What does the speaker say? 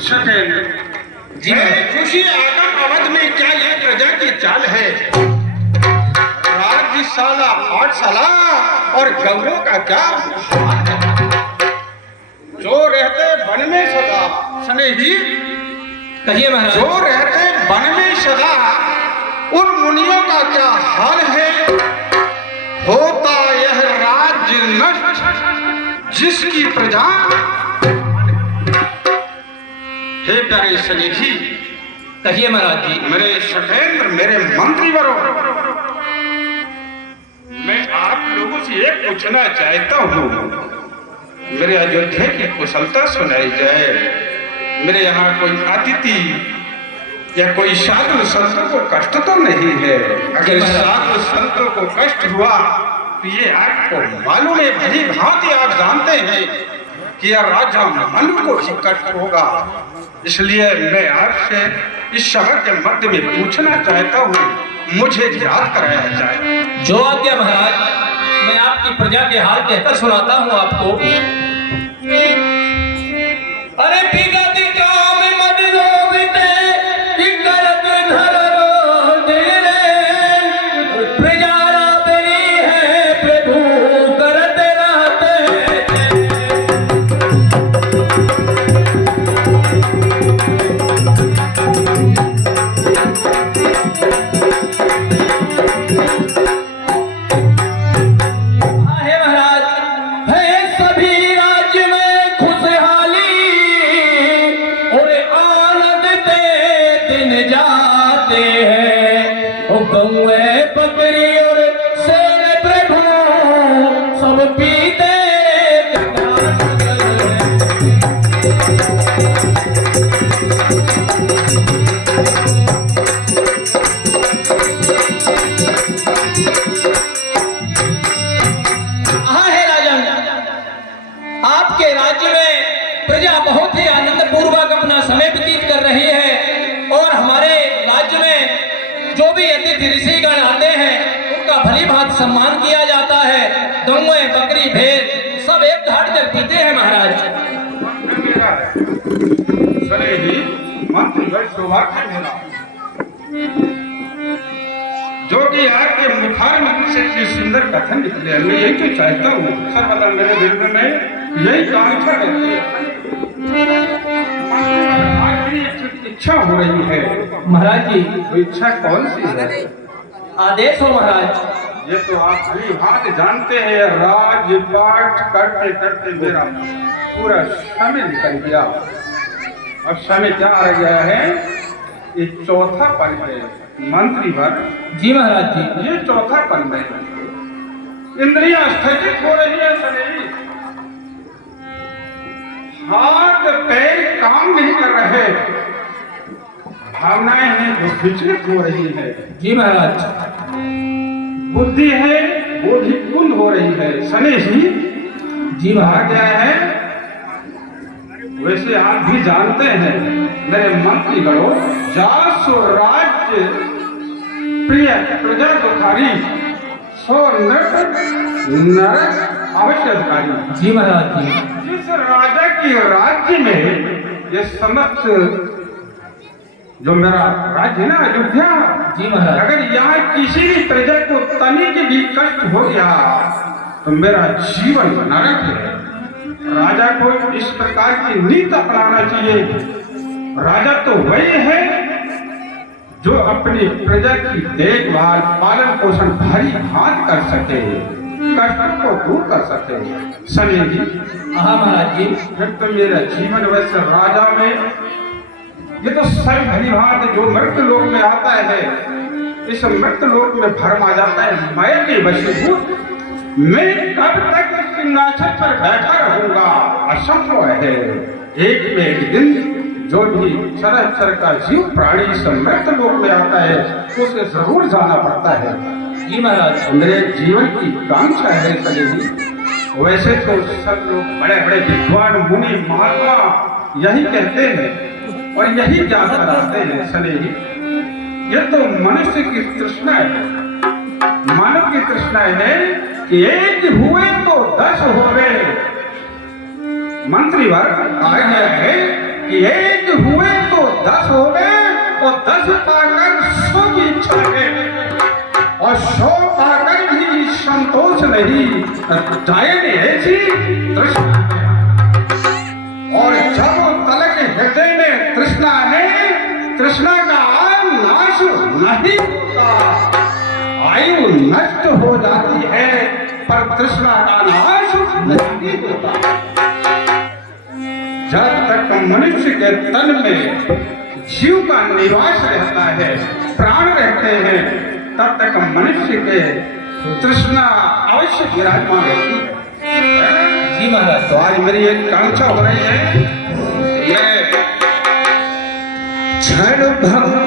सत्येंद्र जी खुशी आगम अवध में क्या ये प्रजा की चाल है? राज्यशाला पाठशाला और गौरव का क्या हाल है? जो रहते वन में सदा स्नेही, कहिए महाराज। जो रहते वन में सदा उन मुनियों का क्या हाल है? होता यह राज्य नष्ट जिसकी प्रजा। हे प्यारे स्नेही, कहिए महाराज जी। मेरे सत्येंद्र, मेरे मंत्रीवरों, मैं आप लोगों से ये पूछना चाहता हूँ, मेरे अयोध्या की कुशलता सुनाई जाए। मेरे यहाँ कोई अतिथि या कोई साधु संतों को कष्ट तो नहीं है? अगर साधु संतों को कष्ट हुआ तो ये आपको मालूम है, भली भांति आप जानते हैं कि यह राजा मनु को ही कष्ट होगा। इसलिए मैं आपसे इस सभा के मध्य में पूछना चाहता हूँ, मुझे याद कराया जाए। जो आज्ञा महाराज, मैं आपकी प्रजा के हाल कहकर सुनाता हूँ आपको। अरे बिगत काम मद रोबिते, बिगत धर रोदिरे, प्रजा राबरी है प्रभु करते रहते। आपके राज्य में प्रजा बहुत ही आनंद पूर्वक अपना समय व्यतीत कर रही है और हमारे राज्य में जो भी अतिथि ऋषिगण आते हैं उनका भली भांति सम्मान किया जाता है। गौएं, बकरी, भेड़ सब एक घाट तक पीते हैं महाराज। जो कि आपके मुखार में से इतनी सुंदर कथन निकले, मैं यही तो चाहता हूँ। सर्वदा मेरे दिल में यही कांक्षा रहती है। आज मेरी एक इच्छा हो रही है। महाराज जी, वो इच्छा कौन सी है? आदेश हो महाराज। ये तो आप भली भांति जानते हैं, राज्य पाठ करते करते मेरा पूरा समय निकल गया और समय क्या रह गया है? ये चौथा पल है मंत्रीवर। जी महाराज जी। ये चौथा पल है। इंद्रियां स्थगित हो रही है, शरीर, हाथ पैर काम नहीं कर रहे, भावनाएं हैं जो विचलित हो रही है। जी महाराज। बुद्धि है वो भी कुंद हो रही है। सने ही जी महाराज। क्या है? वैसे आप भी जानते हैं मेरे मंत्रीगणों, जासु राज्य प्रिय प्रजा दुखारी, सो नरक अवश्य अधिकारी। जी महाराज जी। जिस राजा की राज्य में ये समस्त जो मेरा राज्य है ना, अयोध्या, जी महाराज। अगर यहाँ किसी भी प्रजा को तनिक भी कष्ट हो गया तो मेरा जीवन नरक है। राजा को इस प्रकार की नीति अपनाना चाहिए। राजा तो वही है जो अपनी प्रजा की देखभाल, पालन पोषण भली भांति कर सके, कष्ट को दूर कर सके। सने जी। हाँ महाराज जी। फिर तो मेरा जीवन वैसे राजा में, ये तो सब भली भांति जो मृत लोक में आता है, इस मृत लोक में भरम आ जाता है। मैं के वशीभूत, मैं कब तक सिंहासन पर बैठा रहूंगा? असंभव है। एक में एक दिन जो भी चराचर का जीव प्राणी इस मृत लोक में आता है उसे जरूर जाना पड़ता है। जी महाराज। मेरे जीवन की कांक्षा है सलेही। वैसे तो सब लोग बड़े बड़े विद्वान मुनि महात्मा यही कहते हैं और यही जान कराते हैं सलेही। ये तो मनुष्य की तृष्णा है, मानव की तृष्णा है कि एक हुए तो 10 होवे। मंत्रीवर आज्ञा है कि एक रस पाकर सो भी चाहे और सो पाकर भी संतोष नहीं, जायन ऐसी तृष्णा है। और जब तलक हृदय में तृष्णा है, तृष्णा का नाश नहीं होता, आयु नष्ट हो जाती है पर तृष्णा का नाश नहीं होता। जब तक मनुष्य के तन में जीव का निवास रहता है, प्राण रहते हैं, तब तक मनुष्य के तृष्णा अवश्य विराजमान रहती है। जी महाराज। तो आज मेरी एक कांक्षा हो रही है, मैं क्षण भंग